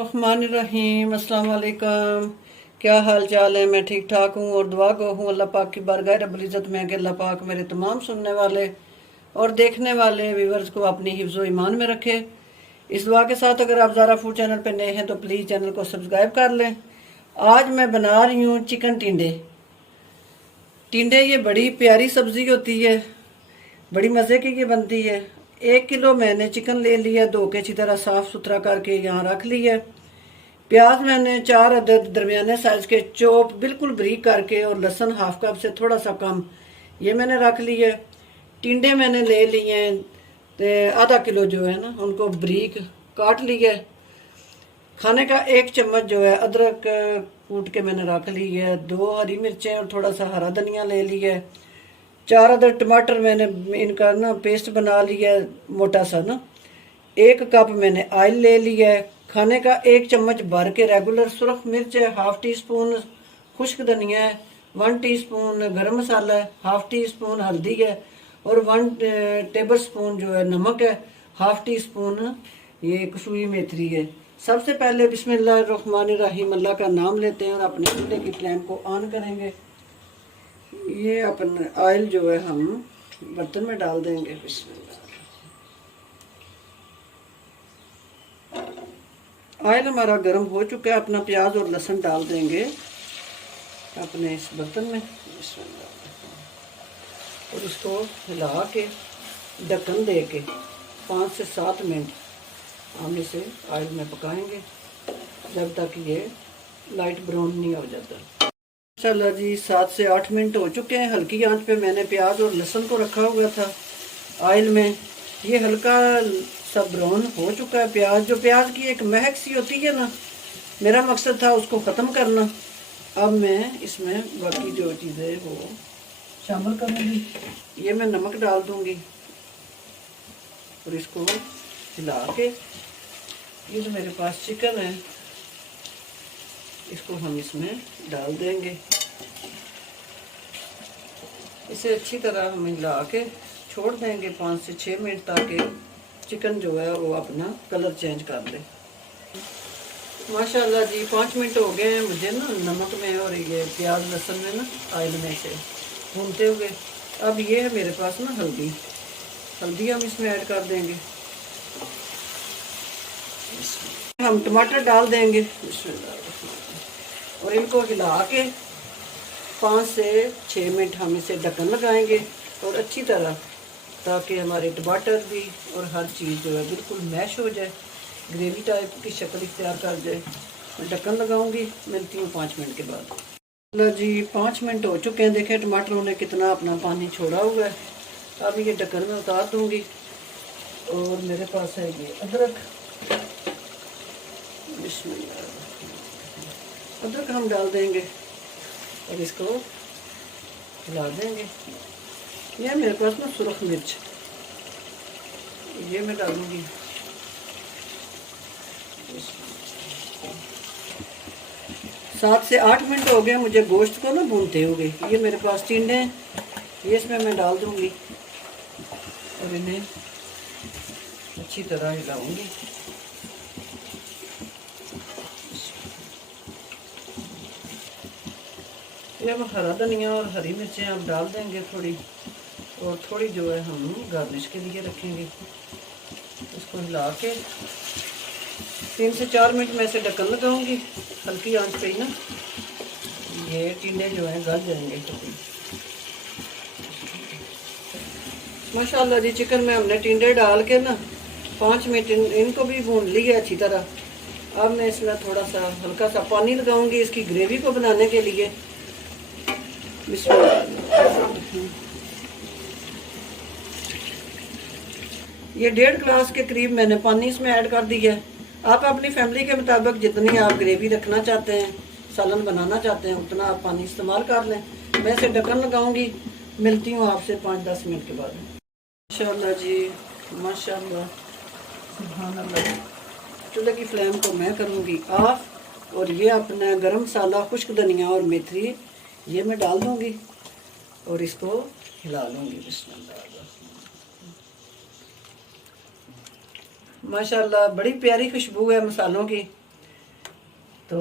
रहमानिर्रहीम, अस्सलाम वालेकुम। क्या हाल चाल है? मैं ठीक ठाक हूँ और दुआ गो हूँ अल्लाह पाक की बारगाह रब्बुल इज़्ज़त में कि अल्लाह पाक मेरे तमाम सुनने वाले और देखने वाले व्यूवर्स को अपनी हिफ्ज़ ईमान में रखे। इस दुआ के साथ अगर आप ज़ारा फूड चैनल पर नए हैं तो प्लीज़ चैनल को सब्सक्राइब कर लें। आज मैं बना रही हूँ चिकन टिंडे। टिंडे ये बड़ी प्यारी सब्ज़ी होती है, बड़ी मज़े की ये बनती है। 1 किलो मैंने चिकन ले लिया, धो के अच्छी तरह साफ़ सुथरा करके यहाँ रख लिया। प्याज मैंने 4 अदद दरमियाने साइज़ के चॉप बिल्कुल ब्रीक करके और लहसुन हाफ कप से थोड़ा सा कम ये मैंने रख लिया। टिंडे मैंने ले लिए हैं आधा किलो जो है ना, उनको ब्रीक काट लिया। खाने का 1 चम्मच जो है अदरक कूट के मैंने रख ली है। 2 हरी मिर्चें और थोड़ा सा हरा धनिया ले लिया है। 4 अदर टमाटर मैंने इनका ना पेस्ट बना लिया है मोटा सा ना। 1 कप मैंने ऑयल ले लिया है। खाने का 1 चम्मच भर के रेगुलर सुरख मिर्च है, हाफ टी स्पून खुश्क धनिया है, 1 टीस्पून गरम मसाला है, हाफ टी स्पून हल्दी है और 1 टेबल स्पून जो है नमक है, हाफ टी स्पून ये कसूरी मेथी है। सबसे पहले बिस्मिल्लाहिर्रहमानिर्रहीम अल्लाह का नाम लेते हैं और अपने चूल्हे की फ्लेम को ऑन करेंगे। ये अपन ऑयल जो है हम बर्तन में डाल देंगे। ऑयल हमारा गर्म हो चुका है। अपना प्याज और लहसुन डाल देंगे अपने इस बर्तन में और इसको हिला के ढक्कन दे के 5 से 7 मिनट हम इसे ऑयल में पकाएंगे जब तक ये लाइट ब्राउन नहीं हो जाता। चलो जी, 7 से 8 मिनट हो चुके हैं। हल्की आंच पे मैंने प्याज और लहसुन को रखा हुआ था ऑयल में। ये हल्का सा ब्राउन हो चुका है प्याज। जो प्याज की एक महक सी होती है ना, मेरा मकसद था उसको ख़त्म करना। अब मैं इसमें बाकी जो चीज़ें वो शामिल करूँगी। ये मैं नमक डाल दूँगी और इसको हिला के ये जो मेरे पास चिकन है इसको हम इसमें डाल देंगे। इसे अच्छी तरह हम हिला के छोड़ देंगे 5 से 6 मिनट ताकि चिकन जो है वो अपना कलर चेंज कर ले। माशाल्लाह जी, 5 मिनट हो गए हैं मुझे ना नमक में और ये प्याज लहसुन में ना ऑयल में से भूनते हुए। अब ये है मेरे पास ना हल्दी हम इसमें ऐड कर देंगे। हम टमाटर डाल देंगे और इनको हिला के 5 से 6 मिनट हम इसे ढक्कन लगाएंगे और अच्छी तरह, ताकि हमारे टमाटर भी और हर चीज़ जो है बिल्कुल मैश हो जाए, ग्रेवी टाइप की शक्ल इख्तियार कर जाए। मैं ढक्कन लगाऊंगी, मिलती हूँ 5 मिनट के बाद। लो जी, 5 मिनट हो चुके हैं। देखें टमाटरों ने कितना अपना पानी छोड़ा हुआ है। अब ये ढक्कन में उतार दूंगी और मेरे पास है ये अदरक। अदरक हम डाल देंगे और इसको हिला देंगे। यह मेरे पास ना सुरख मिर्च ये मैं डालूंगी। 7 से 8 मिनट हो गए मुझे गोश्त को ना भूनते हुए। ये मेरे पास टिंडे हैं, ये इसमें मैं डाल दूंगी और इन्हें अच्छी तरह हिलाऊंगी। ये अब हरा धनिया और हरी मिर्चें आप डाल देंगे थोड़ी, और थोड़ी जो है हम गार्निश के लिए रखेंगे। इसको हिला के 3 से 4 मिनट में इसे ढक्कन लगाऊंगी हल्की आंच पे ही ना। ये टिंडे जो हैं गल जाएंगे। माशाल्लाह जी, चिकन में हमने टिंडे डाल के ना 5 मिनट इनको भी भून लिया अच्छी तरह। अब मैं इसमें थोड़ा सा हल्का सा पानी लगाऊंगी इसकी ग्रेवी को बनाने के लिए। ये 1.5 गिलास के करीब मैंने पानी इसमें ऐड कर दिया है। आप अपनी फैमिली के मुताबिक जितनी आप ग्रेवी रखना चाहते हैं, सालन बनाना चाहते हैं, उतना आप पानी इस्तेमाल कर लें। मैं इसे ढक्कन लगाऊंगी, मिलती हूँ आपसे 5-10 मिनट के बाद। माशाल्लाह जी, माशाल्लाह, सुभान अल्लाह। चूल्हे की फ्लेम को मैं करूँगी ऑफ और ये अपना गरम मसाला, खुश्क धनिया और मेथी ये मैं डाल दूँगी और इसको हिला लूँगी। बिस्मिल्लाह। माशाल्लाह बड़ी प्यारी खुशबू है मसालों की। तो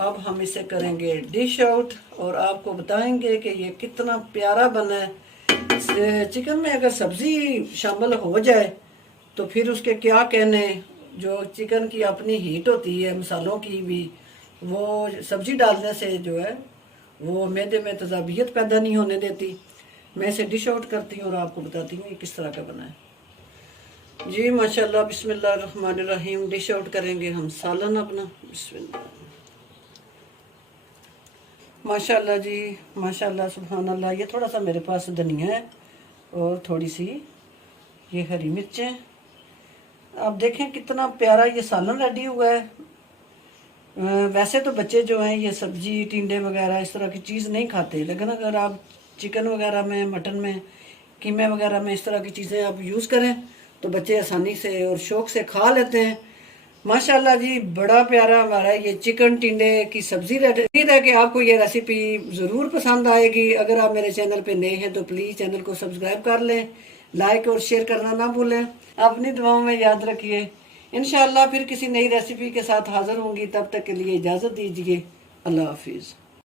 अब हम इसे करेंगे डिश आउट और आपको बताएंगे कि ये कितना प्यारा बना है। चिकन में अगर सब्जी शामिल हो जाए तो फिर उसके क्या कहने। जो चिकन की अपनी हीट होती है, मसालों की भी, वो सब्जी डालने से जो है वो मैदे में तजाबियत पैदा नहीं होने देती। मैं इसे डिश आउट करती हूँ और आपको बताती हूँ ये किस तरह का बना है। जी माशाल्लाह, बिस्मिल्लाह रहमान रहीम। डिश आउट करेंगे हम सालन अपना। बिस्मिल्लाह, माशाल्लाह जी, माशाल्लाह, सुभान अल्लाह। ये थोड़ा सा मेरे पास धनिया है और थोड़ी सी ये हरी मिर्चें। आप देखें कितना प्यारा ये सालन रेडी हुआ है। वैसे तो बच्चे जो हैं ये सब्जी, टिंडे वगैरह इस तरह की चीज़ नहीं खाते, लेकिन अगर आप चिकन वगैरह में, मटन में, कीमे वगैरह में इस तरह की चीज़ें आप यूज़ करें तो बच्चे आसानी से और शौक से खा लेते हैं। माशाल्लाह जी, बड़ा प्यारा हमारा ये चिकन टिंडे की सब्जी रेडी। उम्मीद है कि आपको ये रेसिपी ज़रूर पसंद आएगी। अगर आप मेरे चैनल पे नए हैं तो प्लीज़ चैनल को सब्सक्राइब कर लें, लाइक और शेयर करना ना भूलें। अपनी दुआओं में याद रखिए। इंशाअल्लाह फिर किसी नई रेसिपी के साथ हाजिर होंगी। तब तक के लिए इजाज़त दीजिए। अल्लाह हाफिज़।